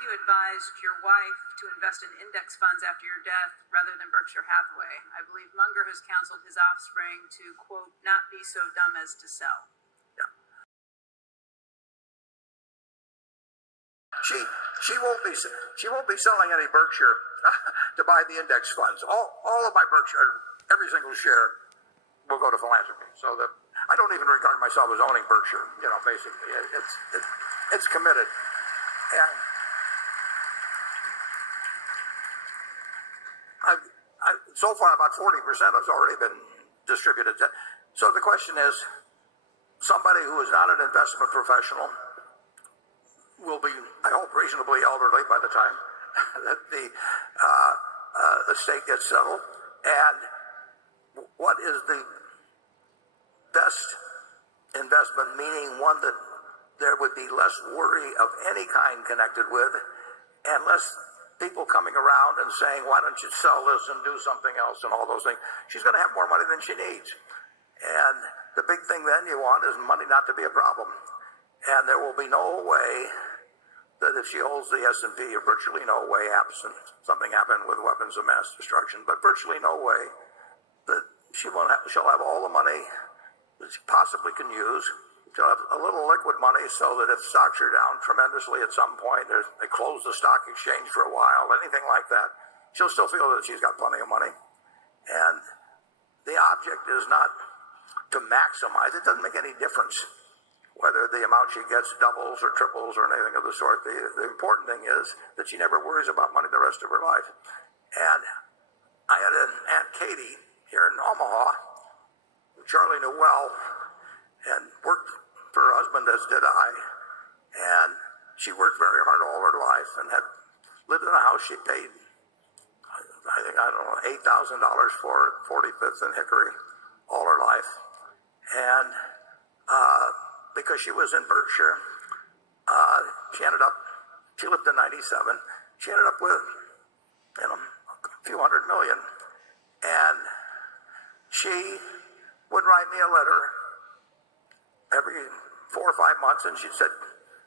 you advised your wife to invest in index funds after your death rather than Berkshire Hathaway. I believe Munger has counseled his offspring to, quote, not be so dumb as to sell. She won't be selling any Berkshire to buy the index funds. All of my Berkshire, every single share, will go to philanthropy. So that I don't even regard myself as owning Berkshire. Basically, it's committed. And so far about 40% has already been distributed. So the question is, somebody who is not an investment professional will be, I hope, reasonably elderly by the time that the estate gets settled. And what is the best investment, meaning one that there would be less worry of any kind connected with, and less people coming around and saying, why don't you sell this and do something else and all those things. She's going to have more money than she needs. And the big thing then you want is money not to be a problem. And there will be no way that if she holds the S&P, or virtually no way, absent something happened with weapons of mass destruction, but virtually no way that she'll have all the money that she possibly can use. She'll have a little liquid money so that if stocks are down tremendously at some point, they close the stock exchange for a while, anything like that, she'll still feel that she's got plenty of money. And the object is not to maximize. It doesn't make any difference whether the amount she gets doubles or triples or anything of the sort. The important thing is that she never worries about money the rest of her life. And I had an Aunt Katie here in Omaha, who Charlie knew well, and worked for her husband, as did I. And she worked very hard all her life and had lived in a house she paid, $8,000 for 45th and Hickory all her life. And because she was in Berkshire, she lived to 97. She ended up with, a few $100 million. And she would write me a letter every 4 or 5 months, and she said,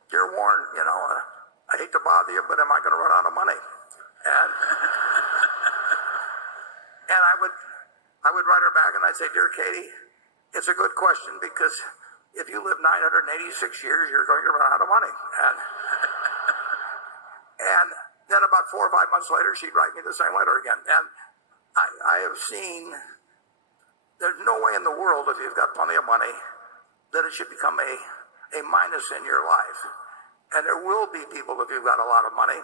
"Dear Warren, I hate to bother you, but am I going to run out of money?" And I would write her back, and I'd say, "Dear Katie, it's a good question, because if you live 986 years, you're going to run out of money." And then about 4 or 5 months later, she'd write me the same letter again. And I have seen, there's no way in the world, if you've got plenty of money, that it should become a minus in your life. And there will be people, if you've got a lot of money,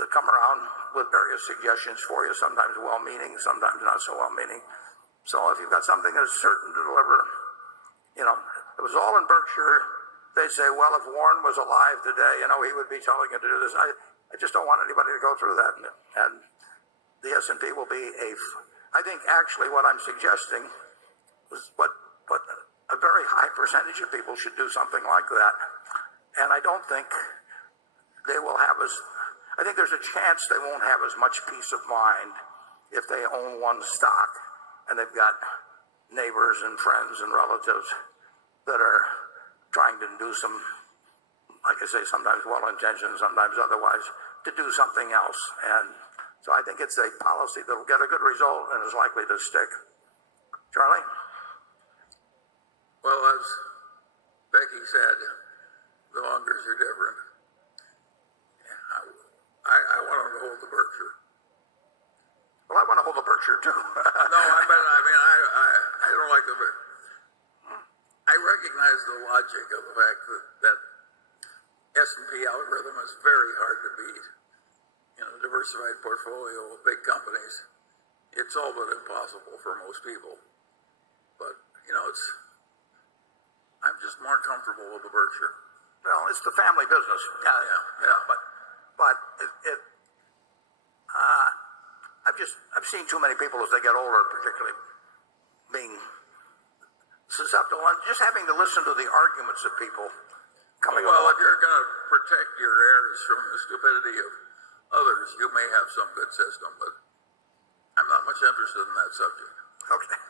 that come around with various suggestions for you, sometimes well-meaning, sometimes not so well-meaning. So if you've got something that's certain to deliver, it was all in Berkshire, they'd say, well, if Warren was alive today, he would be telling you to do this. I just don't want anybody to go through that. And the S&P will be I think actually what I'm suggesting was what a very high percentage of people should do something like that. And I don't think they will have I think there's a chance they won't have as much peace of mind if they own one stock and they've got neighbors and friends and relatives that are trying to do some, like I say, sometimes well-intentioned, sometimes otherwise, to do something else. And so I think it's a policy that will get a good result and is likely to stick. Charlie? Well, as Becky said, the Mungers are different. I want to hold the Berkshire. Well, I want to hold the Berkshire too. No, I don't like the Berkshire. I recognize the logic of the fact that S&P algorithm is very hard to beat. A diversified portfolio of big companies, it's all but impossible for most people. But, I'm just more comfortable with the Berkshire. Well, it's the family business. Yeah. But I've seen too many people as they get older, particularly, being susceptible and just having to listen to the arguments of people coming Well, along. if you're going to protect your heirs from the stupidity of others, you may have some good system, but I'm not much interested in that subject. Okay.